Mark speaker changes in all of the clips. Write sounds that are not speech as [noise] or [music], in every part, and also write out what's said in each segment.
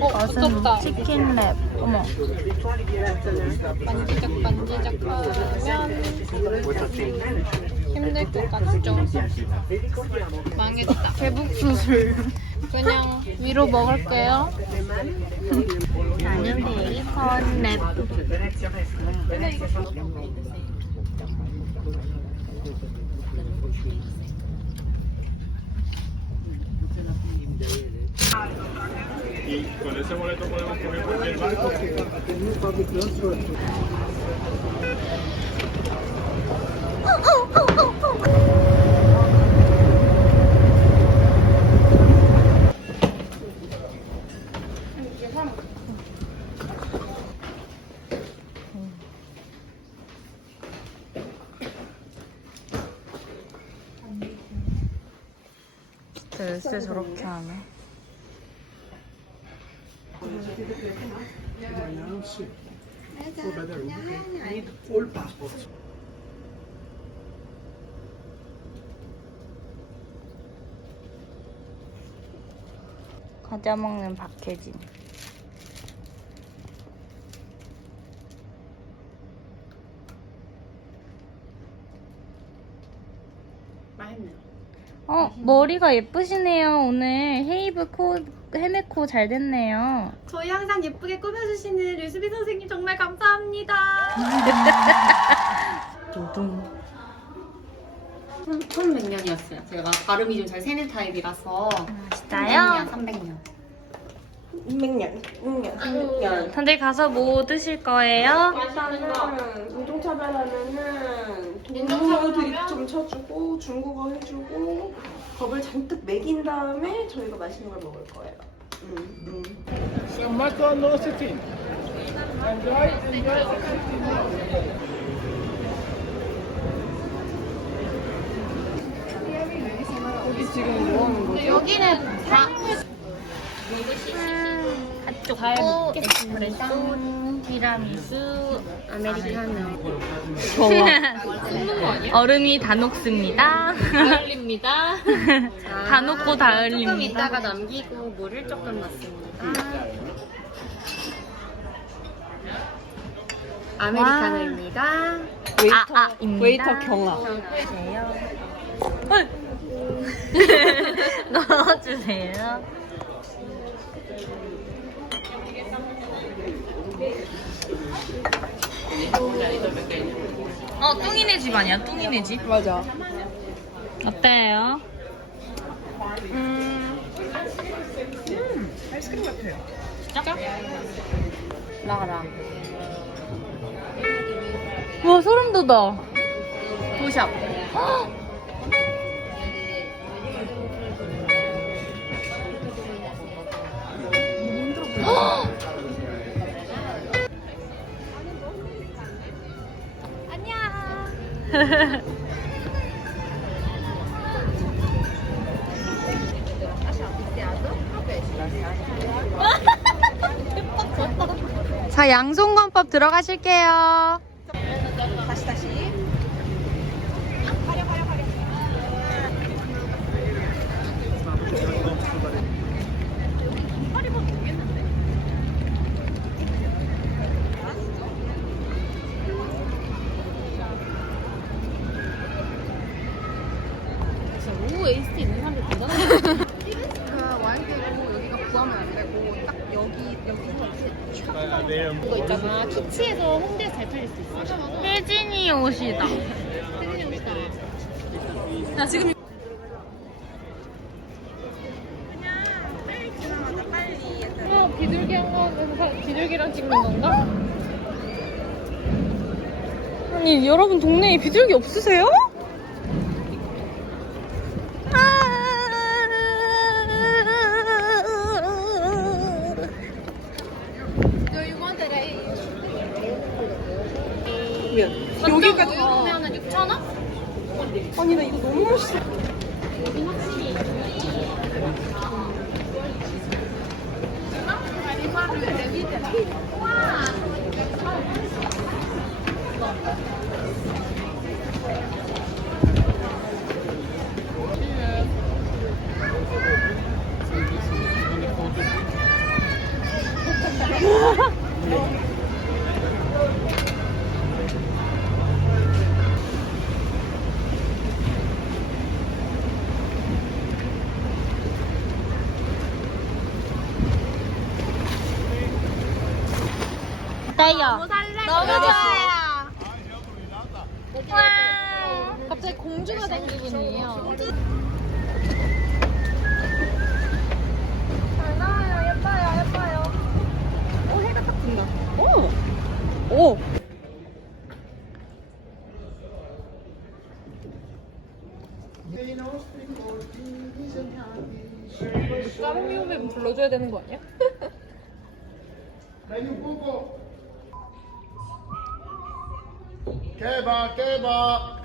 Speaker 1: 어, 두껍다.
Speaker 2: 치킨 랩. 어머.
Speaker 1: 반지적 반지적 하면 아, 힘들 것 같죠? 망했다.
Speaker 2: 개북수술.
Speaker 1: 그냥 위로 먹을게요.
Speaker 2: 나는 베이컨 랩.
Speaker 3: Y con ese boleto podemos comer cualquier barco.
Speaker 2: 글쎄 저렇게 하네. 과자 먹는 박혜진.
Speaker 1: 맛있네요.
Speaker 2: 어, 머리가 예쁘시네요. 오늘 헤이브 코, 헤메코 잘 됐네요.
Speaker 4: 저희 항상 예쁘게 꾸며주시는 류수비 선생님 정말 감사합니다.
Speaker 2: 두둥.
Speaker 4: 천 100년이었어요. 제가 발음이 좀잘 새는 타입이라서.
Speaker 2: 맛있어요?
Speaker 4: 300년.
Speaker 5: 200년, 6년, 300년.
Speaker 2: 다들 가서 뭐 드실 거예요?
Speaker 5: 일단은 인종차별하면은 동물 드립 좀 쳐주고 중국어 해주고 겁을 잔뜩 먹인 다음에 저희가 맛있는 걸 먹을 거예요. 음, 음.
Speaker 3: So Marco no sitting. Enjoy, enjoy.
Speaker 1: 여기는 다
Speaker 2: 핫초코, 에스프레소, 티라미수,
Speaker 4: 아메리카노. [laughs]
Speaker 2: 얼음이 다 녹습니다.
Speaker 1: 가을입니다. [laughs]
Speaker 2: 다 녹고 다
Speaker 4: 조금
Speaker 2: 흘립니다.
Speaker 4: 이따가 남기고 물을 조금 넣습니다. 아메리카노입니다.
Speaker 2: 아, 아, 입니다.
Speaker 5: 웨이터 경아. [laughs]
Speaker 2: 넣어주세요. 어, 뚱이네 집 아니야? 뚱이네 집?
Speaker 5: 맞아.
Speaker 2: 어때요?
Speaker 5: 아이스크림 같아요.
Speaker 2: 진짜? 라라. 와, 소름 돋아.
Speaker 4: 도샵. [gasps]
Speaker 2: 자, 양손건법 들어가실게요.
Speaker 1: 오후 에이스트 있는 사람들 대단하다.
Speaker 4: 그 와인되고 여기가 구하면 안 되고 딱 여기 여기서
Speaker 1: 그거 있잖아. 키치에서 홍대에서 잘 팔릴 수 있어.
Speaker 2: 혜진이 옷이다.
Speaker 1: 혜진이 옷이다.
Speaker 2: 나 지금
Speaker 1: 어, 비둘기 한 거에서 비둘기랑 찍는 건가?
Speaker 2: 아니 여러분 동네에 비둘기 없으세요?
Speaker 5: 아니 나 이거 너무 맛있어.
Speaker 2: 좋아요. 너무 좋아요. 와.
Speaker 1: 갑자기 공주가 된 기분이에요.
Speaker 5: 잘 나와요. 예뻐요. 예뻐요. 오, 해가 딱 든다. 오! 오!
Speaker 1: 까르미 오면 불러줘야 되는 거 아니야?
Speaker 3: 깨봐.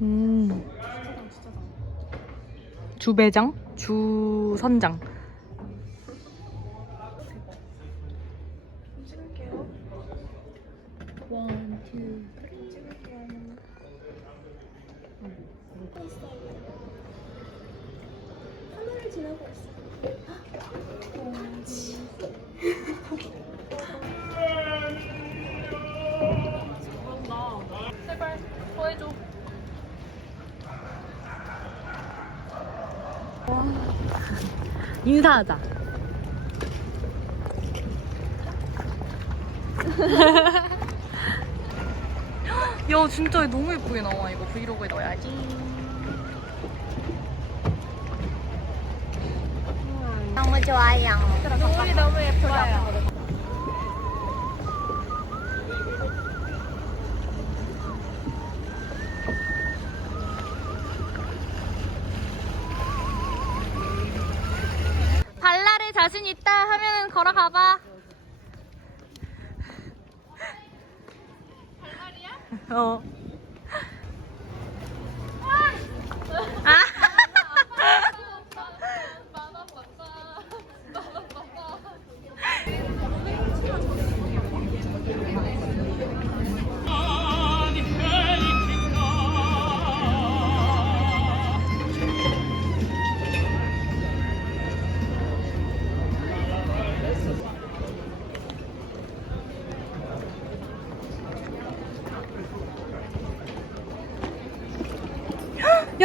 Speaker 6: 음. 주배장? 주선장.
Speaker 1: 하늘 을 지나고 있어.
Speaker 6: 인사하자. 야, 진짜 너무 예쁘게 나와. 이거 브이로그에 넣어야지.
Speaker 2: 너무 좋아요.
Speaker 1: 너무 예뻐요.
Speaker 2: 자신 있다 하면은 걸어가봐.
Speaker 6: 어.
Speaker 2: 아.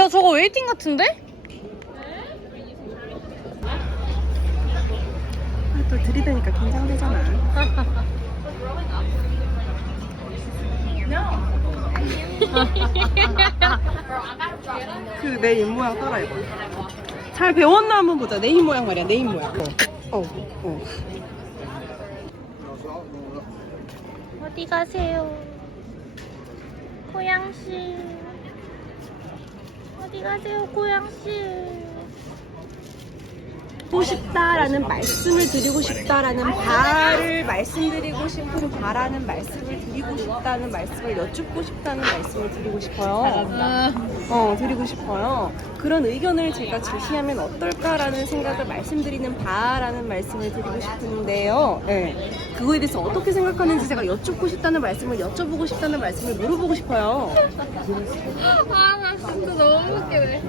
Speaker 6: 야, 저거 웨이팅 같은데?
Speaker 5: 또 들이대니까 긴장되잖아. 그 내 입 모양 따라 해봐. 잘 배웠나 한번 보자. 내 입 모양 말이야. 내 입 모양. 어, 어, 어.
Speaker 2: 어디 가세요? 고양씨. 어디 가세요, 고양씨?
Speaker 5: 하고 싶다라는 말씀을 드리고 싶다라는 바를 말씀드리고 싶은 바라는 말씀을 드리고 싶다는 말씀을 여쭙고 싶다는 말씀을 드리고 싶어요. 어, 드리고 싶어요. 그런 의견을 제가 제시하면 어떨까라는 생각을 말씀드리는 바라는 말씀을 드리고 싶은데요. 네. 그거에 대해서 어떻게 생각하는지 제가 여쭙고 싶다는 말씀을 여쭤보고 싶다는 말씀을 물어보고 싶어요.
Speaker 1: 아, 나 진짜 너무 웃기네.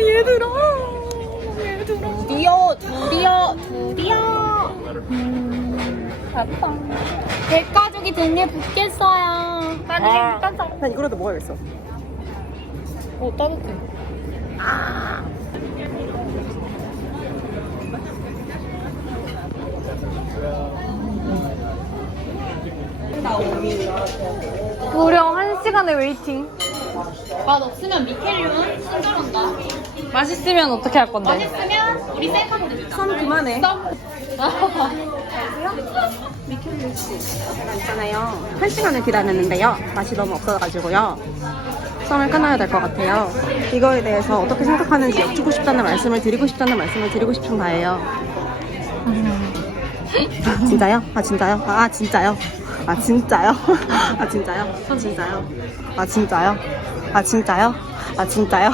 Speaker 6: 얘들아. 얘들아.
Speaker 2: 드디어, 드디어, 드디어. 대가족이 등에 붙겠어요.
Speaker 1: 많이 행복하다.
Speaker 5: 난 이거라도 먹어야겠어.
Speaker 1: 어, 따뜻해.
Speaker 6: 무려 한 시간의 웨이팅.
Speaker 1: 맛 없으면 미켈륨 친절한다.
Speaker 6: 맛있으면 어떻게 할 건데?
Speaker 1: 맛있으면 우리 셀카 보내주자.
Speaker 5: 선 그만해. 씨, 제가 있잖아요. 한 시간을 기다렸는데요. 맛이 너무 없어가지고요. 썸을 끊어야 될 것 같아요. 이거에 대해서 어떻게 생각하는지 여쭙고 싶다는 말씀을 드리고 싶다는 말씀을 드리고 싶은 바예요. 아, 진짜요? 아, 진짜요? 아, 진짜요? 아, [laughs] 아 진짜요? 아 진짜요? 아 진짜요? 아 진짜요? 아 진짜요? 아 진짜요?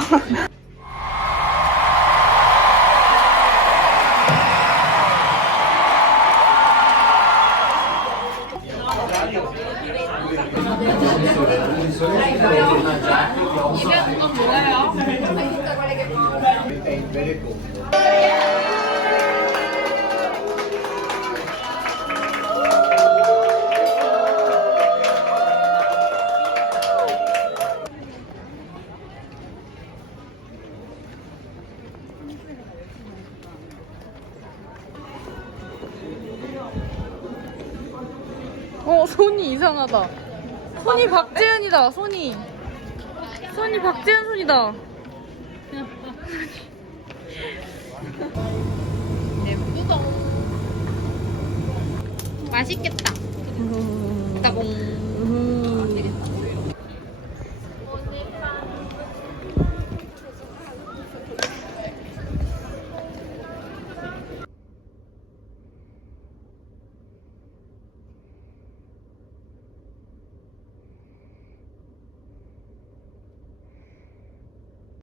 Speaker 5: 이별은 뭐예요? [laughs]
Speaker 6: 어 손이 이상하다. 손이 박재현이다. 손이. 손이 박재현 손이다.
Speaker 1: 맛있겠다. 따봉.